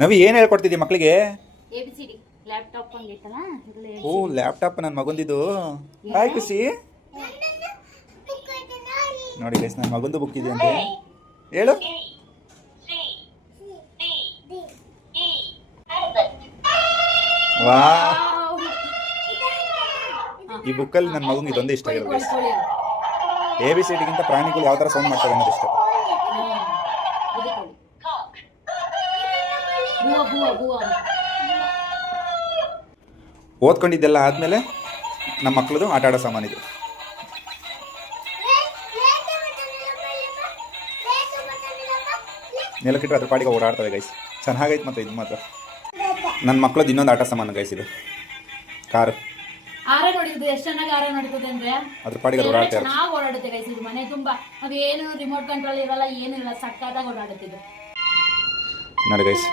ನವಿ ಏನು ಹೇಳ್ಕೊಡ್ತಿದ್ದಿ ಮಕ್ಕಳಿಗೆ? ABCD laptop ಒಂದಿತ್ತಲ್ಲ ಓ laptop ನನ್ನ ಮಗಂದಿದ್ದು. ಹಾಯ್ ಖುಷಿ. ನೋಡಿ ಗೈಸ್ ನನ್ನ ಮಗಂದು ಬುಕ್ ಇದೆ ಅಂತೆ. ಹೇಳು. ವಾ ಈ ಬುಕ್ಕಲ್ಲಿ ನನ್ನ ಮಗಂಗೆ ಇದೊಂದೇ ಇಷ್ಟ ಆಗಿರೋದು ಗೈಸ್. ABCDಗಿಂತ ಪ್ರಾಣಿಗಳು ಯಾವ ಥರ ಸೌಂಡ್ ಮಾಡ್ತವೆ ಅನ್ನೋದು ಇಷ್ಟ. ಓದ್ಕೊಂಡಿದ್ದೆಲ್ಲ ಆದಮೇಲೆ ನಮ್ಮ ಮಕ್ಕಳದು ಆಟ ಆಡೋ ಸಾಮಾನಿದು. ನೆಲಕ್ಕಿಟ್ಟರೆ ಅದ್ರ ಪಾಡಿಗೆ ಓಡಾಡ್ತವೆ ಗೈಸ್. ಚೆನ್ನಾಗೈತೆ ಮತ್ತೆ ಇದು ಮಾತ್ರ. ನನ್ನ ಮಕ್ಕಳದ್ದು ಇನ್ನೊಂದು ಆಟ ಸಾಮಾನು ಗೈಸ್ ಇದು. ಕಾರು ಆರ ನೋಡಿದ್ದು ಎಷ್ಟು ಚೆನ್ನಾಗಿ ಆರ ನೋಡ್ತದೆ ಅಂದ್ರೆ ಅದ್ರ ಪಾಡಿಗೆ ಅದು ಓಡಾಡ್ತಾ ಇರುತ್ತೆ. ಚೆನ್ನಾಗಿ ಓಡಾಡುತ್ತೆ ಗೈಸ್. ಇದು ಮನೆ ತುಂಬಾ ಅದೇನು ರಿಮೋಟ್ ಕಂಟ್ರೋಲ್ ಇರಲ್ಲ, ಏನು ಇಲ್ಲ, ಸಕ್ಕತ್ತಾಗಿ ಓಡಾಡುತ್ತಿದ್ದು ನೋಡಿ ಗೈಸ್.